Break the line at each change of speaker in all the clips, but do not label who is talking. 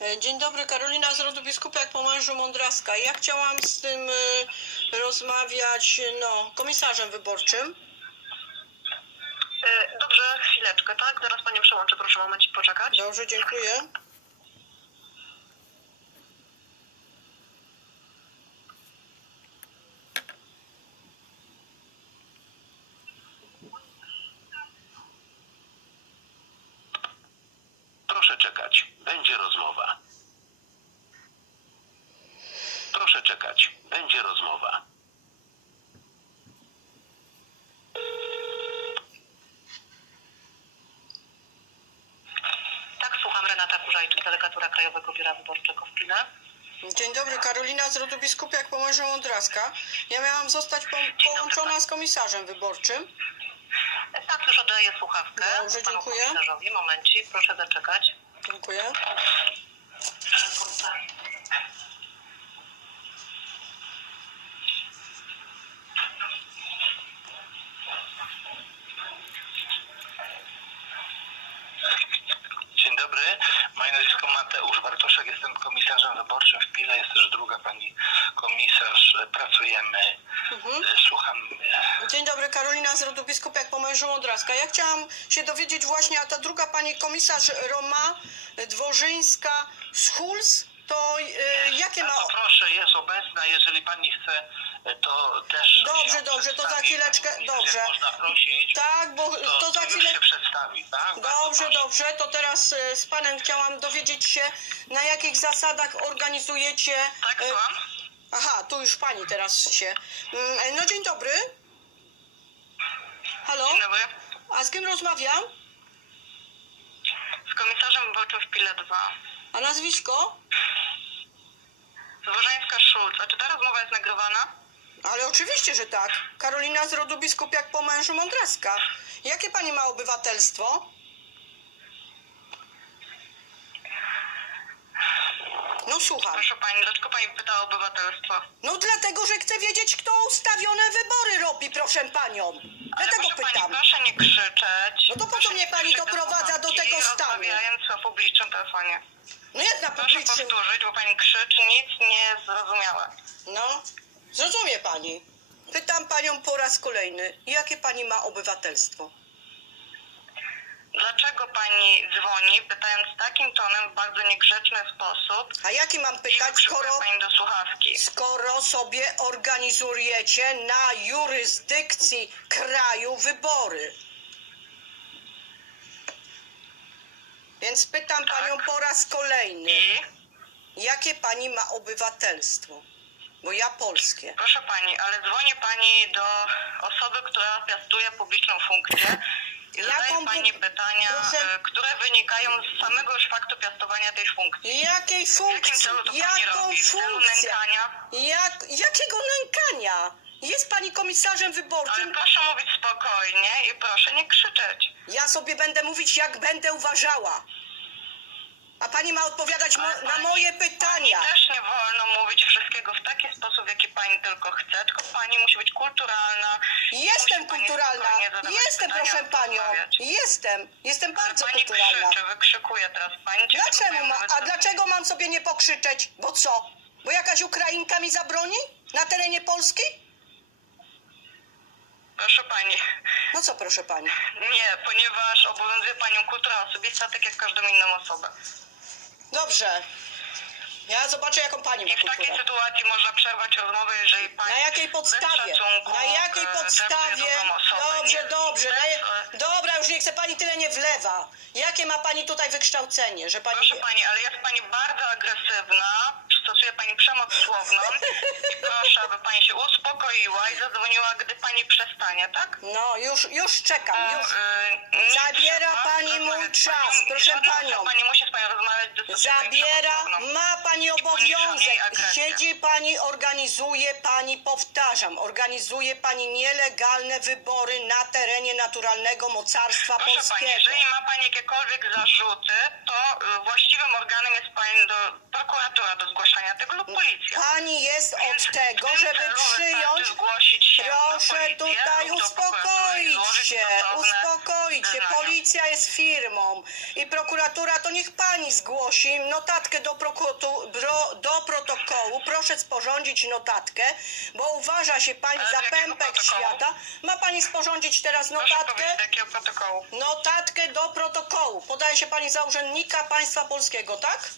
E, Dzień dobry, Karolina z rodu biskupiak po mężu Mądraska. Ja chciałam z tym e, rozmawiać, no, komisarzem wyborczym.
E, Dobrze, chwileczkę, tak? Zaraz Panią przełączę, proszę momencik poczekać.
Dobrze, dziękuję.
Proszę czekać, będzie rozmowa. Proszę czekać, będzie rozmowa.
Tak, słucham, Renata Kurzajczyk, delegatura Krajowego Biura Wyborczego w Pile.
Dzień dobry, Karolina z rodu biskupiak po mężu Mądraska. Ja miałam zostać po, połączona z komisarzem wyborczym.
Tak, już oddaję słuchawkę.
Dobrze,
panu
dziękuję.
komisarzowi. Momencik, proszę zaczekać.
Dziękuję.
Dzień dobry, moje nazwisko Mateusz Bartoszek, jestem komisarzem wyborczym w Pile, jest też druga pani komisarz, pracujemy,
Mhm.
e, słucham. e,
Dzień dobry, Karolina z rodu biskupiak po mężu Mądraska. Ja chciałam się dowiedzieć właśnie, a ta druga pani komisarz Roma Dworzyńska z Huls, to e, jakie ma...
Bardzo proszę, jest obecna, jeżeli pani chce, to też
Dobrze, dobrze, to za
przedstawi.
chwileczkę, dobrze.
Można prosić,
Tak, bo
to,
to za chwilę...
się przedstawi, tak?
Dobrze, dobrze. To teraz z panem chciałam dowiedzieć się, na jakich zasadach organizujecie.
Tak, słucham?
Aha, tu już pani teraz się. Mm, e, No dzień dobry. Halo?
Dzień dobry.
A z kim rozmawiam?
Z komisarzem wyborczym w Pile 2.
A nazwisko?
Zwożańska Szulc. A czy ta rozmowa jest nagrywana?
Ale oczywiście, że tak. Karolina z rodu biskupiak po mężu Mądraska. Jakie pani ma obywatelstwo? Słucham.
Proszę Pani, dlaczego Pani pyta o obywatelstwo?
No dlatego, że chcę wiedzieć, kto ustawione wybory robi, proszę panią.
Ale
Dlatego
proszę
pytam.
Pani, proszę nie krzyczeć.
No to po
Proszę
co mnie
nie
pani doprowadza do
słuchawki,
tego stanu?
rozmawiając o publicznym telefonie.
No jak na
Proszę
publicznym...
powtórzyć, bo Pani krzyczy, nic nie zrozumiała.
No, zrozumie pani. Pytam panią po raz kolejny, jakie pani ma obywatelstwo?
Dlaczego Pani dzwoni, pytając takim tonem w bardzo niegrzeczny sposób
A jaki mam pytać, skoro,
Pani do słuchawki?
skoro sobie organizujecie na jurysdykcji kraju wybory? Więc pytam panią po raz kolejny,
I,
jakie pani ma obywatelstwo? Bo ja polskie.
proszę Pani, ale dzwoni Pani do osoby, która piastuje publiczną funkcję
Jaką
zadaje Pani
pu-
pytania,
proszę-
e, które wynikają z samego już faktu piastowania tej funkcji.
Jakiej
W jakim
funkcji?
celu to Pani
Jaką
robi? W celu
funkcję?
nękania?
Jak, jakiego nękania? Jest pani komisarzem
Ale
wyborczym.
proszę mówić spokojnie i proszę nie krzyczeć.
Ja sobie będę mówić, jak będę uważała. A pani ma odpowiadać mo- na
pani-
moje pytania.
Pani też nie wolno mówić wszystkiego w taki sposób, jaki pani tylko chce, tylko pani musi być kulturalna.
Jestem
pani
kulturalna. Jestem,
pytania,
proszę panią. Jestem. Jestem bardzo
pani
kulturalna.
krzyczy, wykrzykuje teraz pani.
Dlaczego ma, a dlaczego mam sobie nie pokrzyczeć? Bo co? Bo jakaś Ukrainka mi zabroni? Na terenie Polski?
Proszę pani,
No co proszę pani?
nie, ponieważ obowiązuje panią kultura osobista, tak jak każdą inną osobę.
Dobrze. Ja zobaczę, jaką pani ma
I w takiej
kulturę.
sytuacji można przerwać rozmowę, jeżeli pani
Na jakiej
bez
podstawie?
szacunku,
Na jakiej
e,
podstawie?
traktuje drugą osobę.
Dobrze,
Nie-
dobrze.
bez,
Na je...
e,
Dobra, już nie chce pani tyle nie wlewa. Jakie ma pani tutaj wykształcenie, że pani...
Proszę pani, ale jest pani bardzo agresywna, stosuje pani przemoc słowną i proszę, aby pani się uspokoiła i zadzwoniła, gdy pani przestanie, tak?
No, już, już czekam, już.
Y, nie
Zabiera
trzeba
pani mój
z
czas,
panią.
proszę
Żadna
panią.
osoba nie musi z panią rozmawiać, gdy stosuje pani
Zabiera,
przemoc słowną.
ma pani obowiązek.
agresję.
Siedzi pani, organizuje pani, powtarzam, organizuje pani nielegalne wybory na terenie naturalnego mocarstwa
Proszę pani,
polskiego.
jeżeli ma pani jakiekolwiek zarzuty, to y, właściwym organem jest pani do, do zgłaszania tego lub policja.
Pani jest od tego, żeby przyjąć Proszę tutaj uspokoić się, uspokoić się. Policja jest firmą i prokuratura to niech pani zgłosi notatkę do, prokutu- bro- do protokołu. Proszę sporządzić notatkę, bo uważa się pani
Ale
za
jakiego
pępek
protokołu?
świata. Ma pani sporządzić teraz
Proszę
notatkę?
powiedzieć, do jakiego protokołu.
Notatkę do protokołu. Podaje się pani za urzędnika państwa polskiego, tak?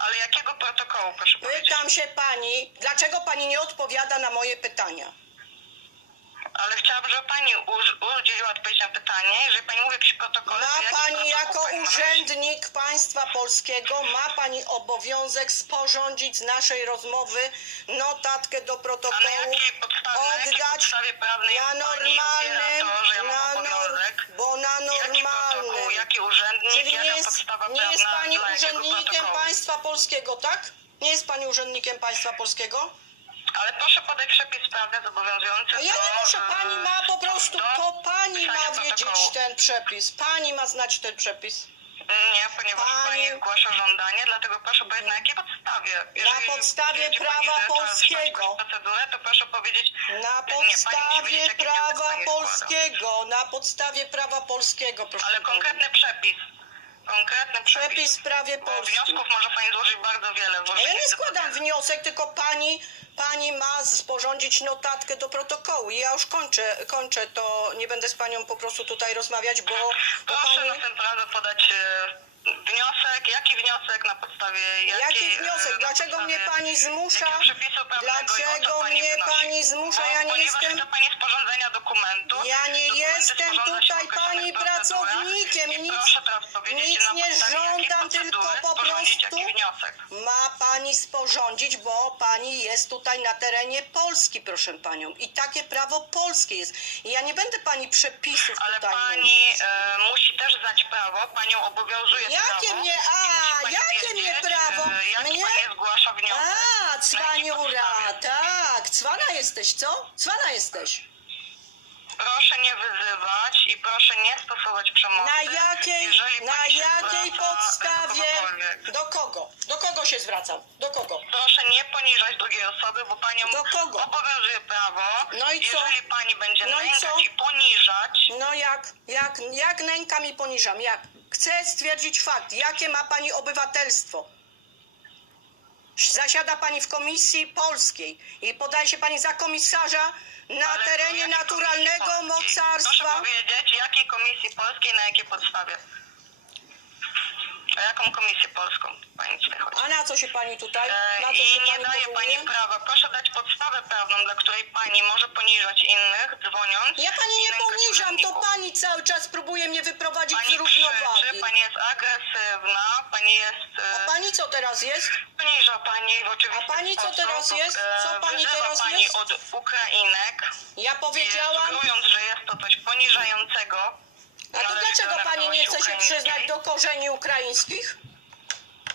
Ale jakiego protokołu, proszę powiedzieć?
Pytam się pani, dlaczego pani nie odpowiada na moje pytania?
Ale chciałabym, żeby pani uż- udzieliła odpowiedzi na pytanie. Jeżeli pani mówi protokół, to
Ma
jaki
pani jako
pani ma na myśli?
urzędnik państwa polskiego, ma pani obowiązek sporządzić z naszej rozmowy notatkę do
A na
protokołu,
jakiej podstawie, na jakiej
oddać
podstawie prawnej
na
pani
normalnym,
to, że ja mam
na
obowiązek?
Bo na
Jaki protokół,
normalnym.
jaki urzędnik,
Czyli
jaka
nie jest,
podstawa
nie
prawna
jest pani
dla jakiego
urzędnikiem
protokołu?
państwa polskiego, tak? Nie jest pani urzędnikiem państwa polskiego?
Ale proszę podać przepis prawny zobowiązujący
Ja
do,
nie muszę,
e,
pani ma po prostu,
do
to pani ma wiedzieć
protokołu.
ten przepis. Pani ma znać ten przepis.
Nie, ponieważ
Pani-
pani zgłasza żądanie, dlatego proszę powiedzieć na jakiej podstawie. Jeżeli
podstawie prawa polskiego.
procedurę, to proszę powiedzieć...
Na
nie,
podstawie
wniosek
prawa polskiego, na podstawie prawa polskiego, proszę
Ale konkretny przepis. Konkretny przepis.
Przepis w prawie polskim.
wniosków może pani złożyć bardzo wiele. Złożyć
ja nie składam wniosek, tylko pani, pani ma sporządzić notatkę do protokołu. I ja już kończę, kończę to, nie będę z panią po prostu tutaj rozmawiać, bo, bo
Proszę
pani...
następnym razem podać e, wniosek. Jaki wniosek na podstawie jakiej...
Jaki
e,
wniosek?
na
Dlaczego
podstawie
mnie pani zmusza?
jakiego przepisu prawnego i o co
Dlaczego
pani
mnie
wnosi?
pani zmusza?
Bo,
Ja nie
ponieważ
jestem-
chce pani sporządzenia dokumentu.
Ja nie
Dokumenty
jestem
sporządza się w
tutaj
określonych
pani
procedurach
pracownikiem,
I
nic-
proszę teraz powiedzieć,
nic
na
nie
podstawie jakiej
żądam,
procedury wniosek.
Ma pani sporządzić, bo pani jest tutaj na terenie Polski, proszę panią. I takie prawo polskie jest. I ja nie będę pani przepisów
Ale
tutaj
pani
mówić.
e, musi też znać prawo, panią obowiązuje
Jakie
prawo.
mnie- a,
pani
jakie mnie
wiedzieć,
prawo?
E, jaki
Mnie?
pani zgłasza wniosek.
A, cwaniura,
podstawie?
tak. Cwana jesteś, co? Cwana jesteś.
Proszę nie wyzywać i proszę nie stosować przemocy.
Na jakiej,
jeżeli
na
pani się
jakiej
zwraca
podstawie?
do kogokolwiek.
Do kogo? Do kogo się zwracam? Do kogo?
Proszę nie poniżać drugiej osoby, bo panią
Do kogo?
obowiązuje prawo.
No i co?
Jeżeli pani będzie
No i
nękać
co?
i poniżać,
No jak, jak, jak nękam i poniżam? Jak? Chcę stwierdzić fakt. Jakie ma pani obywatelstwo? Zasiada pani w komisji polskiej i podaje się pani za komisarza na
ale
terenie
jakiej
naturalnego
komisji polskiej?
mocarstwa.
Proszę powiedzieć, jakiej komisji polskiej, na jakiej podstawie? O jaką komisję polską pani tutaj chodzi?
A na co się pani tutaj?
E,
Na co się
I nie
pani
daje
powołuje?
pani prawa. Proszę dać podstawę prawną, dla której pani może poniżać innych, dzwoniąc.
Ja pani
i
nie
nękać
poniżam, to
urzędników.
pani cały czas próbuje mnie wyprowadzić z
Pani krzyczy,
równowagi.
pani jest agresywna, pani jest...
A
E,
pani co teraz jest?
Poniża pani w oczywisty
A pani co
sposób,
teraz jest? Co
e,
pani
wyzywa
teraz
pani
jest?
od Ukrainek,
Ja powiedziałam,
sugerując, że jest to coś poniżającego.
A to dlaczego pani nie chce się przyznać do korzeni ukraińskich?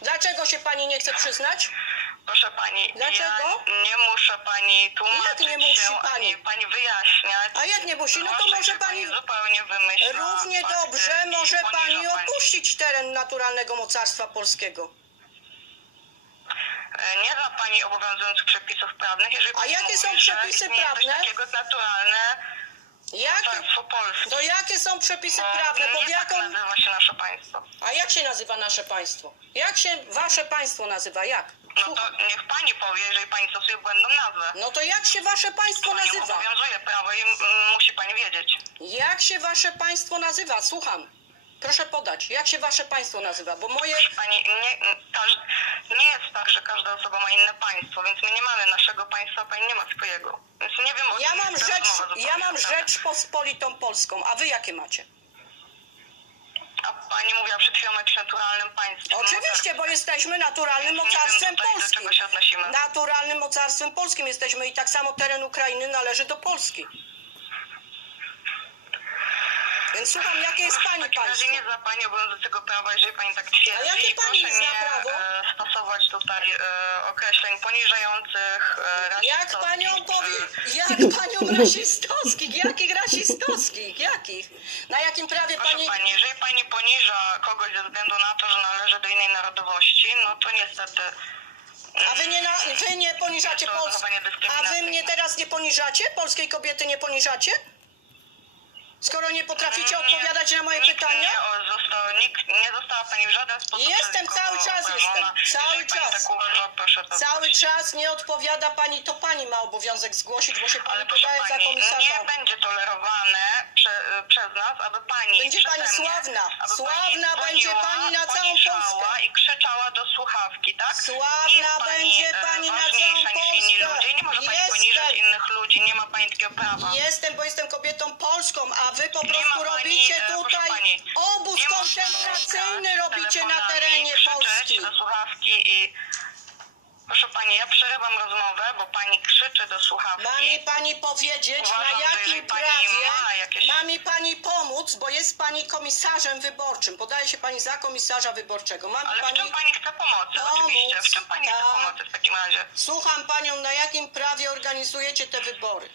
Dlaczego się pani nie chce przyznać?
Proszę pani,
Dlaczego?
ja nie muszę pani tłumaczyć
Jak nie musi
się,
pani?
ani pani wyjaśniać.
A jak nie musi? No to może
że
pani
zupełnie wymyśla
równie
fakty
dobrze
i
może
poniża
pani opuścić teren naturalnego mocarstwa polskiego.
E, Nie zna pani obowiązujących przepisów prawnych, jeżeli
A
pani
jakie
mówi,
są
że
przepisy
istnieje
prawne?
Coś takiego naturalne
Jakie,
mocarstwo polskie.
to jakie są przepisy
Bo
prawne? Pod
nie
jaką...
tak nazywa się nasze państwo.
A jak się nazywa nasze państwo? Jak się wasze państwo nazywa? Jak?
No to niech pani powie, jeżeli pani stosuje błędną nazwę.
No to jak się wasze państwo
Panią
nazywa?
obowiązuje prawo i mm, musi pani wiedzieć.
Jak się wasze państwo nazywa? Słucham. Proszę podać, jak się wasze państwo nazywa? Bo moje.
Pani, nie, każ, nie jest tak, że każda osoba ma inne państwo, więc my nie mamy naszego państwa, a pani nie ma swojego. Więc nie wiem, o
Ja
czym
mam
jest ta
rzecz,
rozmowa zupełnie
ja mam
naprawdę.
Rzeczpospolitą Polską, a wy jakie macie?
A pani mówiła przed chwilą o jakimś naturalnym państwie.
Oczywiście, bo jesteśmy naturalnym
Nie wiem
mocarstwem
tutaj, do
polskim.
czego się odnosimy.
Naturalnym mocarstwem polskim jesteśmy i tak samo teren Ukrainy należy do Polski. Słucham, jakie jest
W
pani
takim razie
państwo?
nie zna pani obowiązującego prawa, jeżeli pani tak twierdzi.
A jakie pani
proszę
zna
nie
prawo?
e, stosować tutaj e, określeń poniżających, e,
Jak
rasistowskich,
panią
czy-
powie... Jak panią rasistowskich? Jakich rasistowskich? Jakich? Na jakim prawie
Proszę
pani...
pani, jeżeli pani poniża kogoś ze względu na to, że należy do innej narodowości, no to niestety...
A wy nie, na... wy nie poniżacie
To
Polski?
zachowanie
A wy
dyskryminacyjne.
mnie teraz nie poniżacie? Polskiej kobiety nie poniżacie? Skoro nie potraficie odpowiadać na moje pytania?
Została, nikt, nie została pani w żaden sposób
Jestem, cały czas
obrażona.
jestem, cały
Jeżeli pani
czas.
tak uważa, proszę to
Cały
zgłosić.
czas nie odpowiada pani, to pani ma obowiązek zgłosić, bo się pani
proszę
podaje za
pani,
komisarza.
nie będzie tolerowane prze, przez nas, aby pani
Będzie
przeze
pani
mnie,
sławna.
aby
Sławna
pani
będzie
dzwoniła,
pani na całą
poniżała
Polskę.
i krzyczała do słuchawki, tak?
Sławna
nie jest
będzie
e,
pani na
ważniejsza
całą
niż inni
Polskę.
ludzie. Nie może pani
Jestem.
poniżać innych ludzi, nie ma pani takiego prawa.
Jestem, bo jestem kobietą polską, a wy po
Nie
prostu
ma pani,
robicie
e, proszę
tutaj
Nie
koncentracyjny
można
robicie na terenie Polski.
do słuchawki i... Proszę pani, ja przerywam rozmowę, bo pani krzyczy do słuchawki.
Ma mi pani powiedzieć,
Uważam,
na
że jeżeli
jakim
pani
prawie
ma jakieś-
ma mi pani pomóc, bo jest pani komisarzem wyborczym. Podaje się pani za komisarza wyborczego. Ma mi
Ale w
pani...
czym pani chce pomocy?
Pomóc,
Oczywiście. W czym pani chce
tak.
pomocy w takim razie?
Słucham panią, na jakim prawie organizujecie te wybory?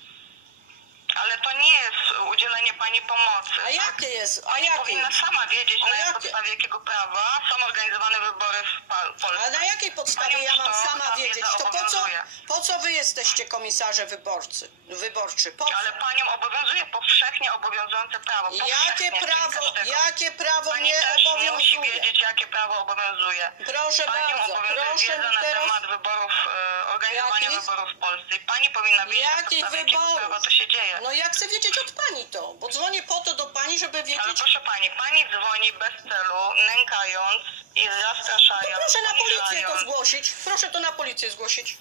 Ale to nie jest udzielenie pani pomocy.
A jakie jest? A
Pani
jakie
powinna sama wiedzieć,
A
na
jakie?
podstawie jakiego prawa są organizowane wybory w Pa-
A
Polsce.
na jakiej podstawie
Panią
ja mam sama
ta
wiedzieć?
wiedza
To po co,
obowiązuje.
po co wy jesteście komisarze wyborcy, wyborczy? Po co?
Ale panią obowiązuje powszechnie obowiązujące prawo.
Jakie
Powszechnie, czyli
prawo,
każdego.
jakie prawo
Pani
mnie
też musi
obowiązuje?
wiedzieć, jakie prawo obowiązuje.
Proszę
Panią
bardzo,
obowiązuje
proszę
wiedza
mi
na
teraz...
temat wyborów, e, organizowania
Jakich?
wyborów w Polsce. I pani powinna wiedzieć, na
Jakich
podstawie jakiego
wyborów?
prawa to się dzieje.
No ja chcę wiedzieć od pani to, bo dzwonię po to do pani, żeby
Ale
wiedzieć...
proszę pani, pani dzwoni bez celu, nękając i zastraszając,
Proszę na policję to zgłosić. Proszę to na policję zgłosić.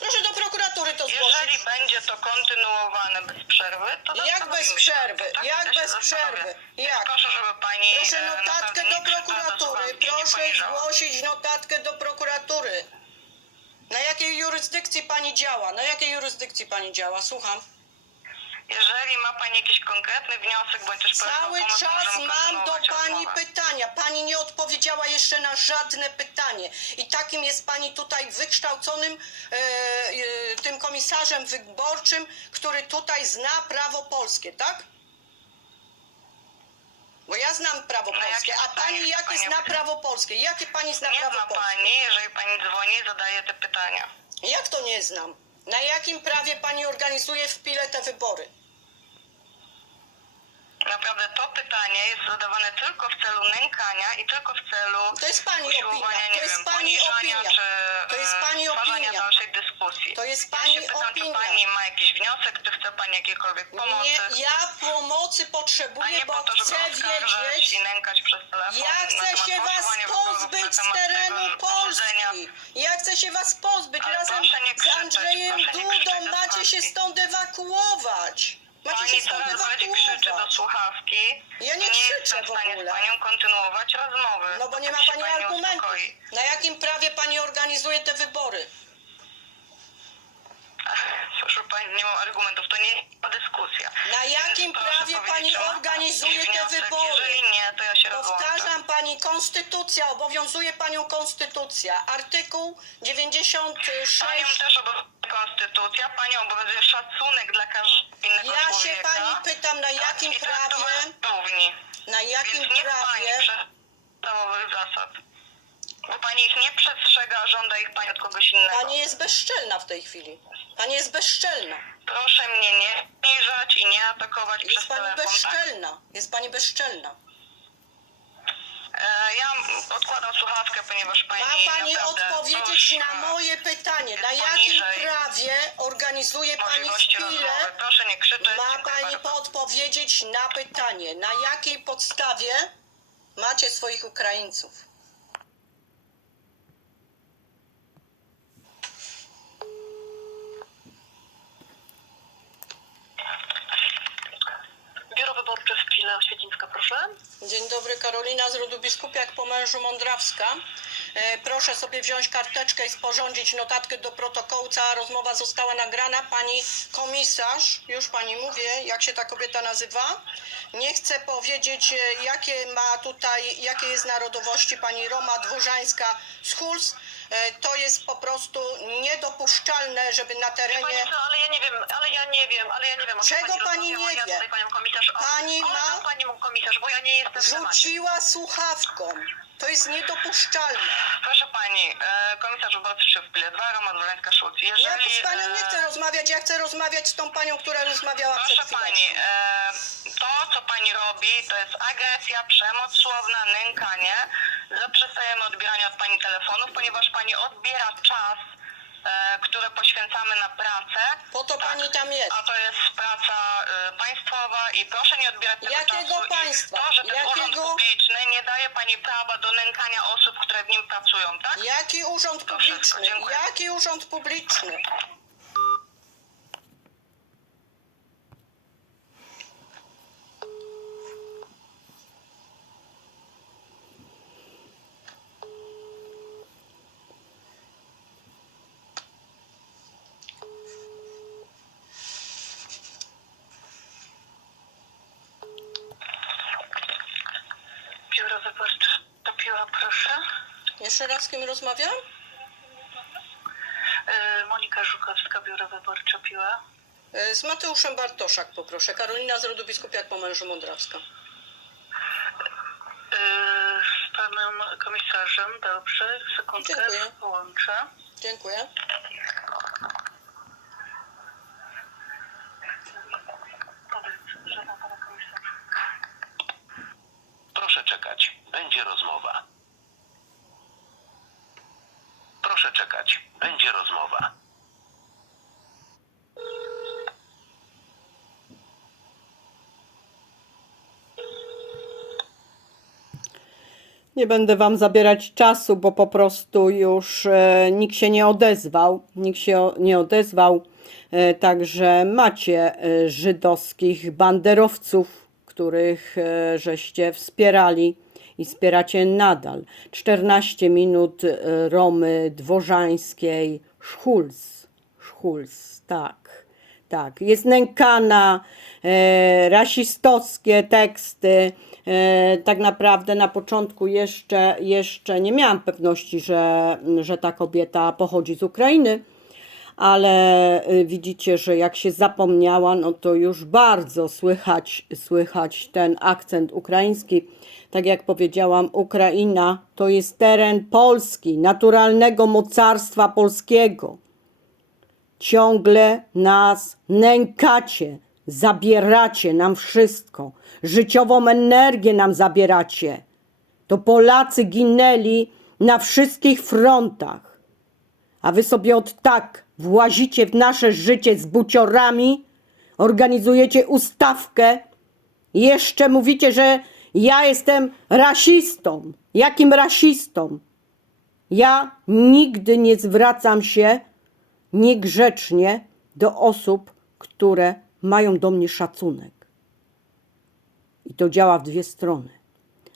Proszę do prokuratury to
Jeżeli
zgłosić.
będzie to kontynuowane bez przerwy, to
Jak bez przerwy?
tak?
Jak
Ja
bez przerwy? Jak?
Proszę, żeby pani
Proszę
e,
notatkę do prokuratury. Proszę zgłosić notatkę do prokuratury. Na jakiej jurysdykcji pani działa? Na jakiej jurysdykcji pani działa? Słucham.
Jeżeli ma pani jakiś konkretny wniosek, bądź też prośbę o
Cały
pomoc,
czas
możemy
mam do
kontynuować
pani
rozmowę.
pytania. Pani nie odpowiedziała jeszcze na żadne pytanie. I takim jest pani tutaj wykształconym e, e, tym komisarzem wyborczym, który tutaj zna prawo polskie, tak? Bo ja znam prawo
jakie
polskie, a
pytanie
pani
chce
jakie
pani
zna prawo polskie? Jakie pani zna
Nie
prawo
zna
polskie?
pani, jeżeli pani dzwoni i zadaje te pytania.
Jak to nie znam? Na jakim prawie pani organizuje w Pile te wybory?
Naprawdę to pytanie jest zadawane tylko w celu nękania i tylko w celu
To jest pani
usiłowania, nie
to jest
wiem,
pani
poniżania
opinia.
czy
To jest
e,
pani
stwarzania
opinia.
dalszej dyskusji.
To jest
ja
pani
się pytam,
opinia.
czy pani ma jakiś wniosek, czy chce pani jakiejkolwiek pomocy,
Nie, ja pomocy
a
potrzebuję,
nie
bo
po to, żeby
chcę
oskarżać
wiedzieć,
i nękać przez telefon
Ja
na
chcę
temat
się was
wyborów,
pozbyć
na
z
temat
terenu
tego,
Polski. Ja chcę się was pozbyć.
Ale
Razem
proszę nie
z
krzyczeć,
Andrzejem
proszę nie krzyczeć
Dudą macie się stąd ewakuować. Się
Pani
stąd
coraz bardziej krzyczy do słuchawki.
Ja nie
i
krzyczę w ogóle.
panią kontynuować rozmowy.
No bo nie ma
Tak
pani
pani
argumentów.
uspokoi.
Na jakim prawie pani organizuje te wybory?
Ach, Proszę pani, nie mam argumentów, to nie jest dyskusja.
Na jakim
Więc
prawie pani organizuje te wybory?
Jeżeli nie, to ja się.
Powtarzam pani, konstytucja, obowiązuje panią konstytucja. Artykuł 96.
Panią też obowiązuje konstytucja, panią obowiązuje szacunek dla każdego innego
Ja się
człowieka.
pani pytam, na jakim
i traktować
prawie,
Równi.
na jakim
Więc niech pani
prawie,
przestrzega podstawowych zasad. Bo pani ich nie przestrzega, a żąda ich pani od kogoś innego.
pani jest bezczelna w tej chwili. Pani jest bezczelna.
Proszę mnie nie zniżać i nie atakować
Jest
przez
pani
telefon. Tak?
bezczelna. Jest pani bezczelna.
E, Ja odkładam słuchawkę, ponieważ pani
Ma pani
naprawdę
odpowiedzieć
coś,
na
e,
moje pytanie. Na jakim
poniżej
prawie organizuje pani
możliwości rozmowy. Proszę nie krzyczeć.
Ma
Dziękuję
pani
bardzo.
podpowiedzieć na pytanie, na jakiej podstawie macie swoich Ukraińców?
Biuro Wyborcze w Pile, Oświęcimska, proszę.
Dzień dobry, Karolina z rodu Biskupiak po mężu Mądrawska.
E, Proszę sobie wziąć karteczkę i sporządzić notatkę do protokołu. Cała rozmowa została nagrana. Pani komisarz, już pani mówię, jak się ta kobieta nazywa. Nie chcę powiedzieć, e, jakie ma tutaj, jakie jest narodowości pani Roma Dworzańska z Huls. E, To jest po prostu niedopuszczalne, żeby na
Pani
terenie...
co, ale ja nie wiem, ale ja nie wiem, ale ja nie wiem. o
Czego pani
rozmawiała.
nie
ja
wie?
tutaj panią komisarz, o,
Pani ma-
Pani komisarz, bo ja nie jestem.
Rzuciła słuchawką. To jest niedopuszczalne.
Proszę pani, e, komisarz wyborczy w Pile 2, Roma Dworańska Szulc.
Ja
Jeżeli,
tu z panią nie
e,
chcę rozmawiać, ja chcę rozmawiać z tą panią, która rozmawiała przed
Proszę
chwilą.
pani, e, to co pani robi, to jest agresja, przemoc słowna, nękanie. Zaprzestajemy odbierania od pani telefonów, ponieważ pani odbiera czas, e, który poświęcamy na pracę.
Po to pani tam jest.
A to jest praca e, państwowa i proszę nie odbierać tego
Jakiego
czasu.
państwa?
I to, że jest urząd
Jakiego?
publiczny, nie daje pani prawa do nękania osób, które w nim pracują, tak?
Jaki urząd
wszystko,
publiczny?
dziękuję.
Jaki urząd publiczny?
Biuro wyborcze topiła, proszę.
Jeszcze raz z kim rozmawiam?
E, Monika Żukowska, biuro wyborcze piła.
E, Z Mateuszem Bartoszak poproszę. Karolina z rodu Biskupiak po mężu Mądrawska.
Y, z panem komisarzem, dobrze, sekundkę,
Dziękuję.
połączę.
Dziękuję.
Powiedz, że ma pana komisarza.
Proszę czekać, będzie rozmowa. Proszę czekać, będzie rozmowa.
Nie będę Wam zabierać czasu, bo po prostu już e, nikt się nie odezwał. Nikt się nie odezwał. E, także macie e, żydowskich banderowców, których żeście wspierali i wspieracie nadal. 14 minut Romy Dworzańskiej, Schulz. Schulz, tak. Tak, jest nękana, rasistowskie teksty. E, tak naprawdę na początku jeszcze, jeszcze nie miałam pewności, że, że ta kobieta pochodzi z Ukrainy, ale e, widzicie, że jak się zapomniała, no to już bardzo słychać, słychać ten akcent ukraiński. Tak jak powiedziałam, Ukraina to jest teren Polski, naturalnego mocarstwa polskiego ciągle nas nękacie, zabieracie nam wszystko, życiową energię nam zabieracie. To Polacy ginęli na wszystkich frontach, a wy sobie od tak włazicie w nasze życie z buciorami, organizujecie ustawkę jeszcze mówicie, że ja jestem rasistą. Jakim rasistą? Ja nigdy nie zwracam się niegrzecznie do osób, które mają do mnie szacunek. I to działa w dwie strony.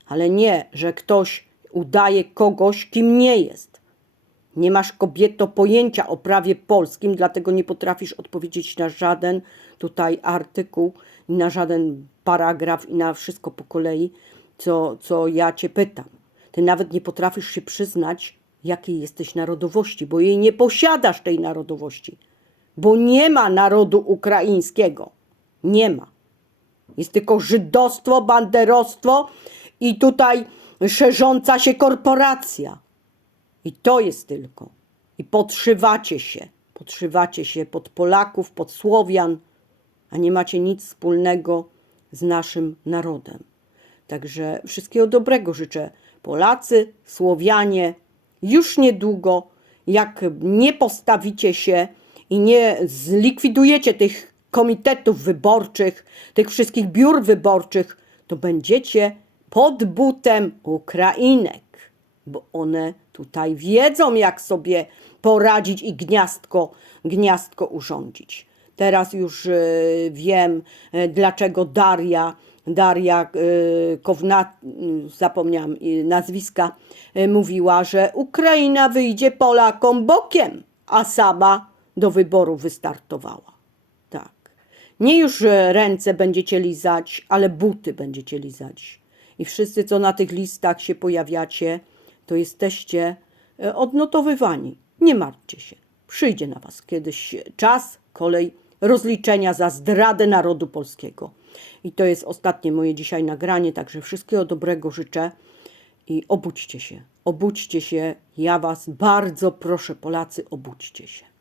Ale nie, że ktoś udaje kogoś, kim nie jest. Nie masz kobieto pojęcia o prawie polskim, dlatego nie potrafisz odpowiedzieć na żaden tutaj artykuł, na żaden paragraf i na wszystko po kolei, co, co ja cię pytam. Ty nawet nie potrafisz się przyznać, jakiej jesteś narodowości, bo jej nie posiadasz tej narodowości. Bo nie ma narodu ukraińskiego. Nie ma. Jest tylko żydostwo, banderostwo i tutaj szerząca się korporacja. I to jest tylko. I podszywacie się. Podszywacie się pod Polaków, pod Słowian, a nie macie nic wspólnego z naszym narodem. Także wszystkiego dobrego życzę. Polacy, Słowianie, już niedługo, jak nie postawicie się i nie zlikwidujecie tych komitetów wyborczych, tych wszystkich biur wyborczych, to będziecie pod butem Ukrainek, bo one tutaj wiedzą, jak sobie poradzić i gniazdko, gniazdko urządzić. Teraz już e, wiem, e, dlaczego Daria Daria y, Kowna, y, zapomniałam y, nazwiska, y, mówiła, że Ukraina wyjdzie Polakom bokiem, a sama do wyborów wystartowała. Tak. Nie już ręce będziecie lizać, ale buty będziecie lizać. I wszyscy, co na tych listach się pojawiacie, to jesteście e, odnotowywani. Nie martwcie się. Przyjdzie na was kiedyś czas, kolej rozliczenia za zdradę narodu polskiego. I to jest ostatnie moje dzisiaj nagranie, także wszystkiego dobrego życzę i obudźcie się. Obudźcie się. Ja was bardzo proszę, Polacy, obudźcie się.